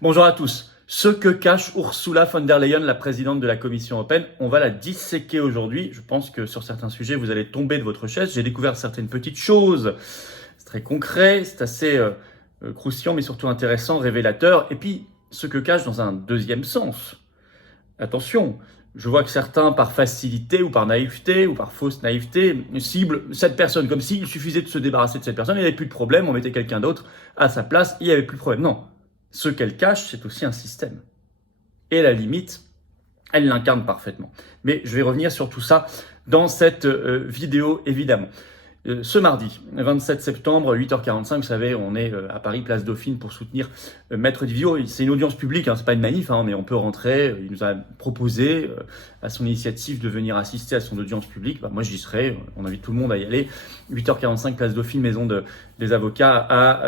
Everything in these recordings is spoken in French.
Bonjour à tous. Ce que cache Ursula von der Leyen, la présidente de la Commission européenne, on va la disséquer aujourd'hui. Je pense que sur certains sujets, vous allez tomber de votre chaise. J'ai découvert certaines petites choses. C'est très concret, c'est assez croustillant, mais surtout intéressant, révélateur. Et puis, ce que cache dans un deuxième sens. Attention, je vois que certains, par facilité ou par naïveté ou par fausse naïveté, ciblent cette personne comme s'il suffisait de se débarrasser de cette personne, il n'y avait plus de problème, on mettait quelqu'un d'autre à sa place, il n'y avait plus de problème. Non. Ce qu'elle cache, c'est aussi un système. Et à la limite, elle l'incarne parfaitement. Mais je vais revenir sur tout ça dans cette vidéo, évidemment. Ce mardi, 27 septembre, 8h45, vous savez, on est à Paris, place Dauphine, pour soutenir Maître Divio. C'est une audience publique, hein, c'est pas une manif, hein, mais on peut rentrer. Il nous a proposé, à son initiative, de venir assister à son audience publique. Bah, moi, j'y serai. On invite tout le monde à y aller. 8h45, place Dauphine, maison des avocats à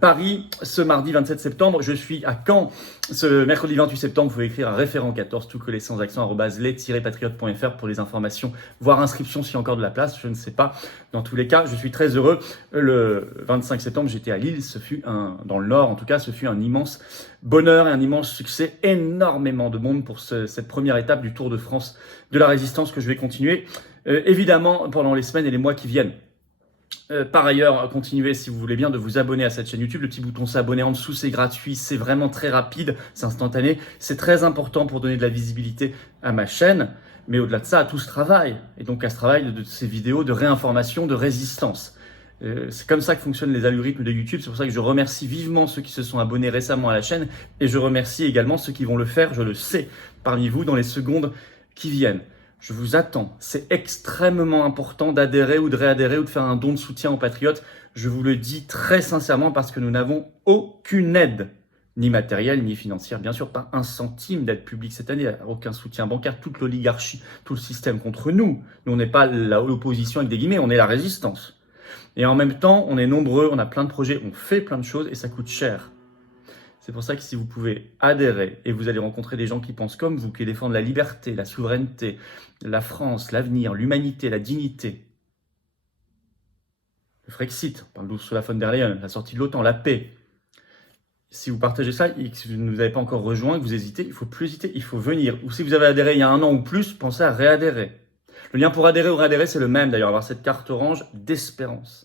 Paris. Ce mardi 27 septembre, je suis à Caen. Ce mercredi 28 septembre, vous pouvez écrire à référent 14, tout collé sans accent, @les-patriotes.fr pour les informations, voire inscription s'il y a encore de la place, je ne sais pas. Dans tous les cas, je suis très heureux. Le 25 septembre, j'étais à Lille, dans le Nord en tout cas, ce fut un immense bonheur et un immense succès. Énormément de monde pour cette première étape du Tour de France de la résistance que je vais continuer, évidemment, pendant les semaines et les mois qui viennent. Par ailleurs, continuez si vous voulez bien de vous abonner à cette chaîne YouTube. Le petit bouton s'abonner en dessous, c'est gratuit, c'est vraiment très rapide, c'est instantané. C'est très important pour donner de la visibilité à ma chaîne. Mais au-delà de ça, à tout ce travail. Et donc à ce travail de ces vidéos de réinformation, de résistance. C'est comme ça que fonctionnent les algorithmes de YouTube. C'est pour ça que je remercie vivement ceux qui se sont abonnés récemment à la chaîne. Et je remercie également ceux qui vont le faire, je le sais, parmi vous dans les secondes qui viennent. Je vous attends. C'est extrêmement important d'adhérer ou de réadhérer ou de faire un don de soutien aux patriotes. Je vous le dis très sincèrement parce que nous n'avons aucune aide, ni matérielle, ni financière. Bien sûr, pas un centime d'aide publique cette année, aucun soutien bancaire, toute l'oligarchie, tout le système contre nous. Nous, on n'est pas l'opposition avec des guillemets, on est la résistance. Et en même temps, on est nombreux, on a plein de projets, on fait plein de choses et ça coûte cher. C'est pour ça que si vous pouvez adhérer et vous allez rencontrer des gens qui pensent comme vous, qui défendent la liberté, la souveraineté, la France, l'avenir, l'humanité, la dignité. Le Frexit, on parle d'Ursula von der Leyen, la sortie de l'OTAN, la paix. Si vous partagez ça et que vous ne nous avez pas encore rejoint, que vous hésitez, il ne faut plus hésiter, il faut venir. Ou si vous avez adhéré il y a 1 an ou plus, pensez à réadhérer. Le lien pour adhérer ou réadhérer, c'est le même d'ailleurs, avoir cette carte orange d'espérance.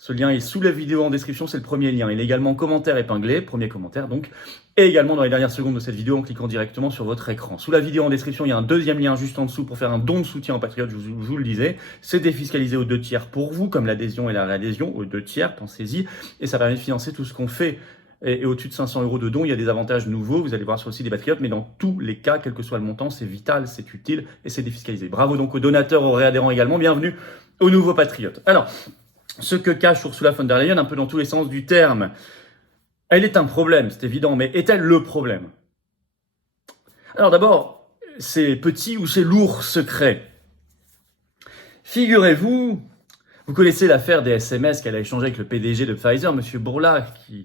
Ce lien est sous la vidéo en description, c'est le premier lien. Il est également en commentaire épinglé, premier commentaire donc, et également dans les dernières secondes de cette vidéo en cliquant directement sur votre écran. Sous la vidéo en description, il y a un deuxième lien juste en dessous pour faire un don de soutien aux patriotes, je vous le disais. C'est défiscalisé aux 2 tiers pour vous, comme l'adhésion et la réadhésion, aux 2 tiers, pensez-y. Et ça permet de financer tout ce qu'on fait. Et au-dessus de 500 € de dons, il y a des avantages nouveaux, vous allez voir sur le site des patriotes, mais dans tous les cas, quel que soit le montant, c'est vital, c'est utile et c'est défiscalisé. Bravo donc aux donateurs, aux réadhérents également, bienvenue aux nouveaux patriotes. Alors, ce que cache Ursula von der Leyen, un peu dans tous les sens du terme. Elle est un problème, c'est évident, mais est-elle le problème? Alors d'abord, c'est petit ou c'est lourd secret. Figurez-vous, vous connaissez l'affaire des SMS qu'elle a échangé avec le PDG de Pfizer, M. Bourla, qui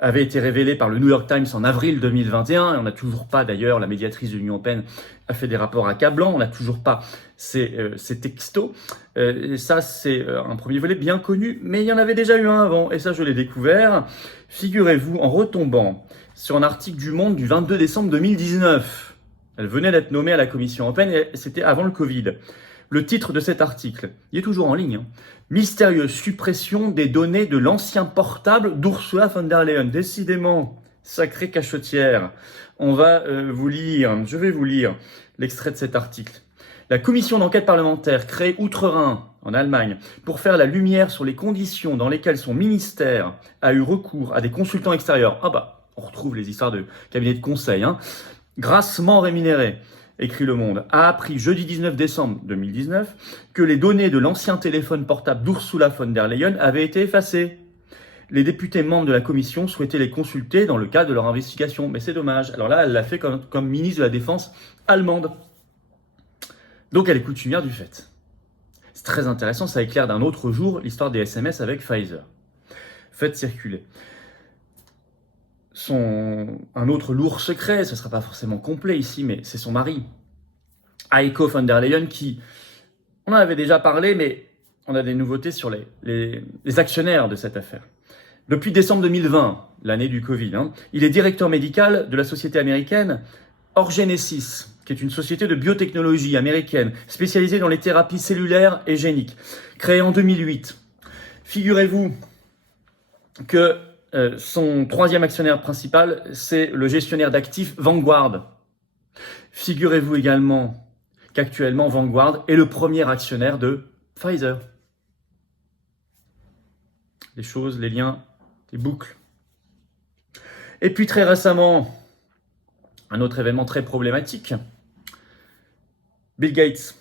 avait été révélé par le New York Times en avril 2021. Et on n'a toujours pas, d'ailleurs, la médiatrice de l'Union européenne a fait des rapports accablants. On n'a toujours pas ces textos. Et ça, c'est un premier volet bien connu, mais il y en avait déjà eu un avant. Et ça, je l'ai découvert. Figurez-vous, en retombant sur un article du Monde du 22 décembre 2019. Elle venait d'être nommée à la Commission européenne et c'était avant le Covid. Le titre de cet article, il est toujours en ligne, hein. Mystérieuse suppression des données de l'ancien portable d'Ursula von der Leyen. Décidément, sacrée cachetière. Je vais vous lire l'extrait de cet article. La commission d'enquête parlementaire créée outre-Rhin, en Allemagne, pour faire la lumière sur les conditions dans lesquelles son ministère a eu recours à des consultants extérieurs. Ah bah, on retrouve les histoires de cabinets de conseil, hein. Grassement rémunérés, écrit Le Monde, a appris jeudi 19 décembre 2019 que les données de l'ancien téléphone portable d'Ursula von der Leyen avaient été effacées. Les députés membres de la commission souhaitaient les consulter dans le cadre de leur investigation. Mais c'est dommage. Alors là, elle l'a fait comme ministre de la Défense allemande. Donc elle est coutumière du fait. C'est très intéressant, ça éclaire d'un autre jour l'histoire des SMS avec Pfizer. Faites circuler. Un autre lourd secret, ce ne sera pas forcément complet ici, mais c'est son mari, Heiko von der Leyen, qui, on en avait déjà parlé, mais on a des nouveautés sur les actionnaires de cette affaire. Depuis décembre 2020, l'année du Covid, il est directeur médical de la société américaine Orgenesis, qui est une société de biotechnologie américaine spécialisée dans les thérapies cellulaires et géniques, créée en 2008. Figurez-vous que son troisième actionnaire principal, c'est le gestionnaire d'actifs Vanguard. Figurez-vous également qu'actuellement Vanguard est le premier actionnaire de Pfizer. Les choses, les liens, les boucles. Et puis très récemment, un autre événement très problématique, Bill Gates.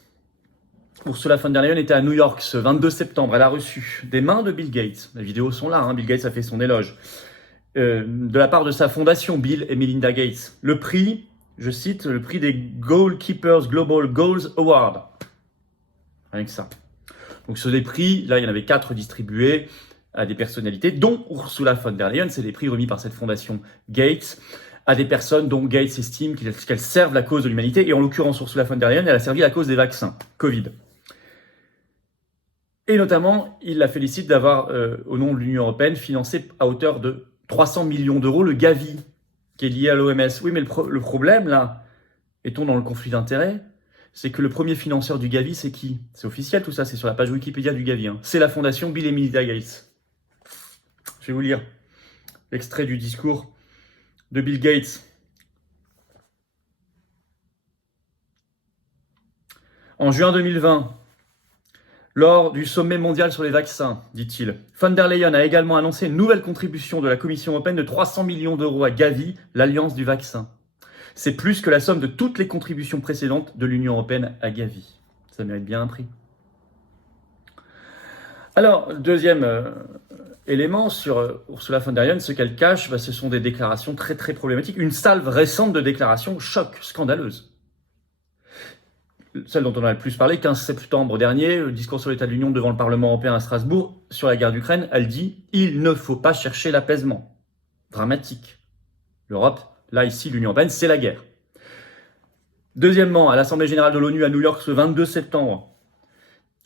Ursula von der Leyen était à New York ce 22 septembre. Elle a reçu des mains de Bill Gates. Les vidéos sont là, Bill Gates a fait son éloge. De la part de sa fondation, Bill et Melinda Gates. Le prix, je cite, le prix des Goalkeepers Global Goals Award. Rien que ça. Donc sur des prix, là il y en avait 4 distribués à des personnalités, dont Ursula von der Leyen. C'est des prix remis par cette fondation Gates à des personnes dont Gates estime qu'elles servent la cause de l'humanité. Et en l'occurrence, Ursula von der Leyen, elle a servi la cause des vaccins Covid. Et notamment, il la félicite d'avoir, au nom de l'Union européenne, financé à hauteur de 300 millions d'euros le Gavi, qui est lié à l'OMS. Oui, mais le problème, là, est-on dans le conflit d'intérêts? C'est que le premier financeur du Gavi, c'est qui? C'est officiel tout ça, c'est sur la page Wikipédia du Gavi. C'est la fondation Bill et Melinda Gates. Je vais vous lire l'extrait du discours de Bill Gates. En juin 2020, lors du sommet mondial sur les vaccins, dit-il, von der Leyen a également annoncé une nouvelle contribution de la Commission européenne de 300 millions d'euros à Gavi, l'alliance du vaccin. C'est plus que la somme de toutes les contributions précédentes de l'Union européenne à Gavi. Ça mérite bien un prix. Alors, deuxième élément sur Ursula von der Leyen, ce qu'elle cache, ce sont des déclarations très très problématiques. Une salve récente de déclarations choc, scandaleuse. Celle dont on a le plus parlé, 15 septembre dernier, le discours sur l'état de l'Union devant le Parlement européen à Strasbourg, sur la guerre d'Ukraine, elle dit « Il ne faut pas chercher l'apaisement ». Dramatique. L'Europe, là, ici, l'Union européenne, c'est la guerre. Deuxièmement, à l'Assemblée générale de l'ONU à New York, ce 22 septembre,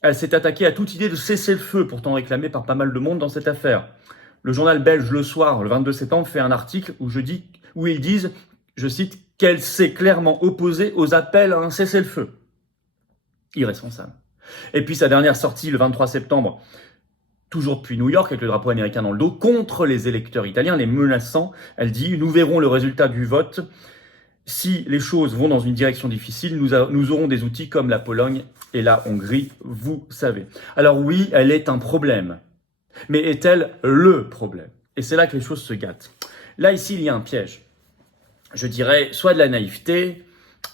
elle s'est attaquée à toute idée de cessez-le-feu, pourtant réclamée par pas mal de monde dans cette affaire. Le journal belge Le Soir, le 22 septembre, fait un article où ils disent, je cite, qu'elle s'est clairement opposée aux appels à un cessez-le-feu. Irresponsable. Et puis sa dernière sortie, le 23 septembre, toujours depuis New York, avec le drapeau américain dans le dos, contre les électeurs italiens, les menaçant, elle dit « Nous verrons le résultat du vote. Si les choses vont dans une direction difficile, nous aurons des outils comme la Pologne et la Hongrie, vous savez. » Alors oui, elle est un problème. Mais est-elle le problème? Et c'est là que les choses se gâtent. Là, ici, il y a un piège. Je dirais soit de la naïveté,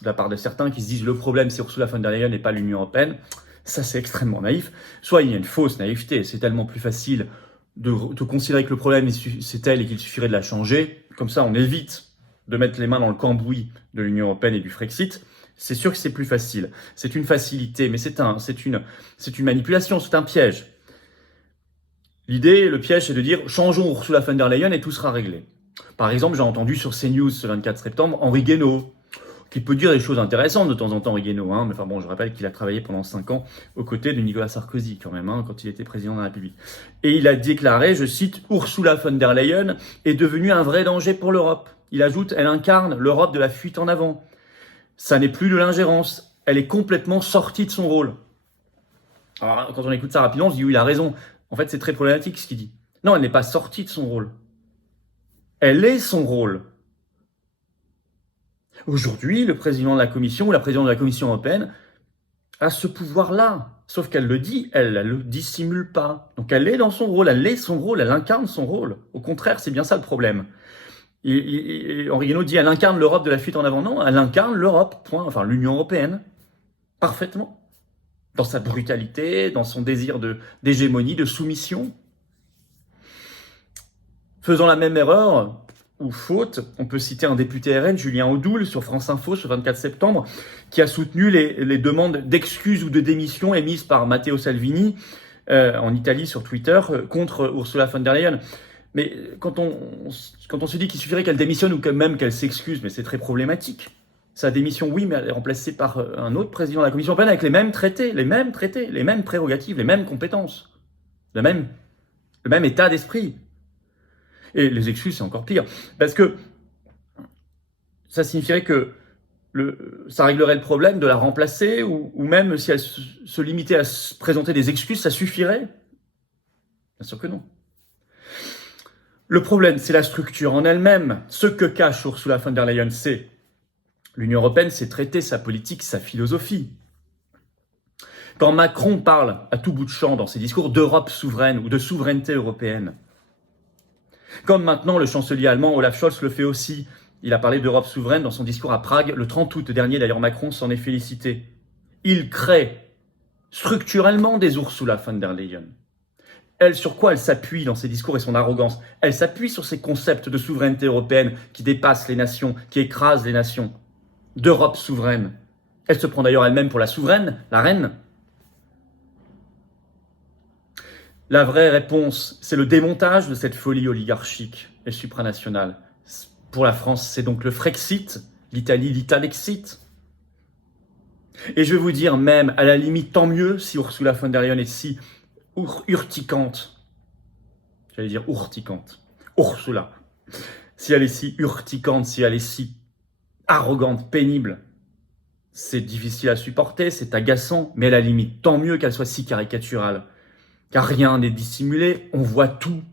de la part de certains qui se disent le problème c'est Ursula von der Leyen et pas l'Union européenne. Ça, c'est extrêmement naïf. Soit il y a une fausse naïveté. C'est tellement plus facile de considérer que le problème c'est elle et qu'il suffirait de la changer. Comme ça, on évite de mettre les mains dans le cambouis de l'Union européenne et du Frexit. C'est sûr que c'est plus facile. C'est une facilité, mais c'est une manipulation, c'est un piège. L'idée, le piège, c'est de dire changeons Ursula von der Leyen et tout sera réglé. Par exemple, j'ai entendu sur CNews ce 24 septembre Henri Guénaud, qui peut dire des choses intéressantes de temps en temps, Henri Guénaud. Mais enfin bon, je rappelle qu'il a travaillé pendant 5 ans aux côtés de Nicolas Sarkozy quand même, quand il était président de la République. Et il a déclaré, je cite, Ursula von der Leyen est devenue un vrai danger pour l'Europe. Il ajoute, elle incarne l'Europe de la fuite en avant. Ça n'est plus de l'ingérence. Elle est complètement sortie de son rôle. Alors, quand on écoute ça rapidement, on se dit oui, il a raison. En fait, c'est très problématique ce qu'il dit. Non, elle n'est pas sortie de son rôle. Elle est son rôle. Aujourd'hui, le président de la Commission ou la présidente de la Commission européenne a ce pouvoir-là. Sauf qu'elle le dit, elle ne le dissimule pas. Donc elle est dans son rôle, elle est son rôle, elle incarne son rôle. Au contraire, c'est bien ça le problème. Henri Guénaud dit, elle incarne l'Europe de la fuite en avant. Non, elle incarne l'Europe, point. Enfin, l'Union européenne, parfaitement. Dans sa brutalité, dans son désir d'hégémonie, de soumission. Faisant la même erreur, ou faute, on peut citer un député RN, Julien Audoul, sur France Info, ce 24 septembre, qui a soutenu les demandes d'excuses ou de démission émises par Matteo Salvini en Italie sur Twitter contre Ursula von der Leyen. Mais quand on se dit qu'il suffirait qu'elle démissionne ou même qu'elle s'excuse, mais c'est très problématique. Sa démission, oui, mais elle est remplacée par un autre président de la Commission européenne avec les mêmes traités, les mêmes prérogatives, les mêmes compétences, le même état d'esprit. Et les excuses, c'est encore pire. Parce que ça signifierait que ça réglerait le problème de la remplacer, ou même si elle se limitait à se présenter des excuses, ça suffirait? Bien sûr que non. Le problème, c'est la structure en elle-même. Ce que cache Ursula von der Leyen, c'est l'Union européenne, c'est traiter sa politique, sa philosophie. Quand Macron parle à tout bout de champ dans ses discours d'Europe souveraine ou de souveraineté européenne, comme maintenant le chancelier allemand Olaf Scholz le fait aussi, il a parlé d'Europe souveraine dans son discours à Prague le 30 août dernier, d'ailleurs Macron s'en est félicité. Il crée structurellement des Ursula von der Leyen. Elle, sur quoi elle s'appuie dans ses discours et son arrogance? Elle s'appuie sur ces concepts de souveraineté européenne qui dépassent les nations, qui écrasent les nations, d'Europe souveraine. Elle se prend d'ailleurs elle-même pour la souveraine, la reine. La vraie réponse, c'est le démontage de cette folie oligarchique et supranationale. Pour la France, c'est donc le Frexit, l'Italie, l'Italexit. Et je vais vous dire même, à la limite, tant mieux si Ursula von der Leyen est si urticante. J'allais dire urticante. Ursula. Si elle est si urticante, si elle est si arrogante, pénible, c'est difficile à supporter, c'est agaçant, mais à la limite, tant mieux qu'elle soit si caricaturale. Car rien n'est dissimulé, on voit tout.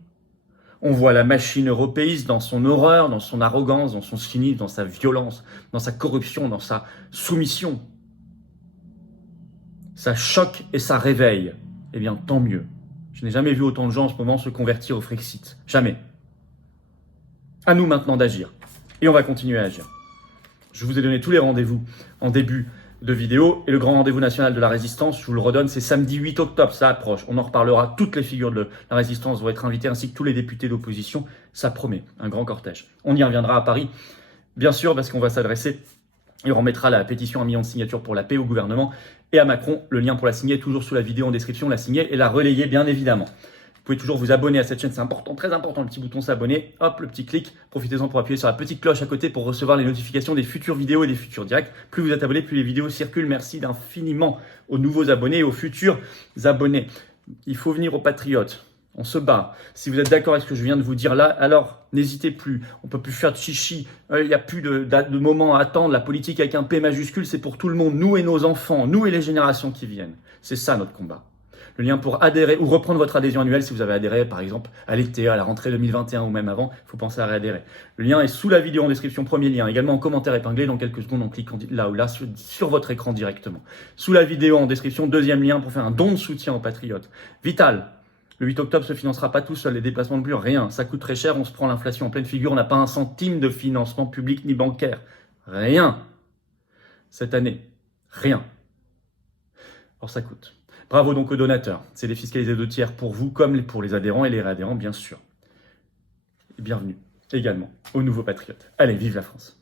On voit la machine européiste dans son horreur, dans son arrogance, dans son cynisme, dans sa violence, dans sa corruption, dans sa soumission. Ça choque et ça réveille. Eh bien, tant mieux. Je n'ai jamais vu autant de gens en ce moment se convertir au Frexit. Jamais. À nous maintenant d'agir. Et on va continuer à agir. Je vous ai donné tous les rendez-vous en début de vidéo. Et le grand rendez-vous national de la résistance, je vous le redonne, c'est samedi 8 octobre, ça approche. On en reparlera. Toutes les figures de la résistance vont être invitées, ainsi que tous les députés d'opposition. Ça promet, un grand cortège. On y reviendra à Paris, bien sûr, parce qu'on va s'adresser et on remettra la pétition 1 million de signatures pour la paix au gouvernement et à Macron. Le lien pour la signer est toujours sous la vidéo en description, la signer et la relayer, bien évidemment. Vous pouvez toujours vous abonner à cette chaîne, c'est important, très important, le petit bouton s'abonner, hop, le petit clic, profitez-en pour appuyer sur la petite cloche à côté pour recevoir les notifications des futures vidéos et des futurs directs. Plus vous êtes abonné, plus les vidéos circulent. Merci d'infiniment aux nouveaux abonnés et aux futurs abonnés. Il faut venir aux patriotes, on se bat. Si vous êtes d'accord avec ce que je viens de vous dire là, alors n'hésitez plus, on peut plus faire de chichi, il n'y a plus de moment à attendre, la politique avec un P majuscule, c'est pour tout le monde, nous et nos enfants, nous et les générations qui viennent. C'est ça notre combat. Le lien pour adhérer ou reprendre votre adhésion annuelle si vous avez adhéré par exemple à l'été, à la rentrée 2021 ou même avant, il faut penser à réadhérer. Le lien est sous la vidéo en description, premier lien, également en commentaire épinglé, dans quelques secondes on clique là ou là sur votre écran directement. Sous la vidéo en description, deuxième lien pour faire un don de soutien aux patriotes. Vital, le 8 octobre ne se financera pas tout seul, les déplacements de plus, rien, ça coûte très cher, on se prend l'inflation en pleine figure, on n'a pas un centime de financement public ni bancaire. Rien. Cette année, rien. Alors ça coûte. Bravo donc aux donateurs, c'est défiscalisé de tiers pour vous comme pour les adhérents et les réadhérents bien sûr. Et bienvenue également aux nouveaux patriotes. Allez, vive la France!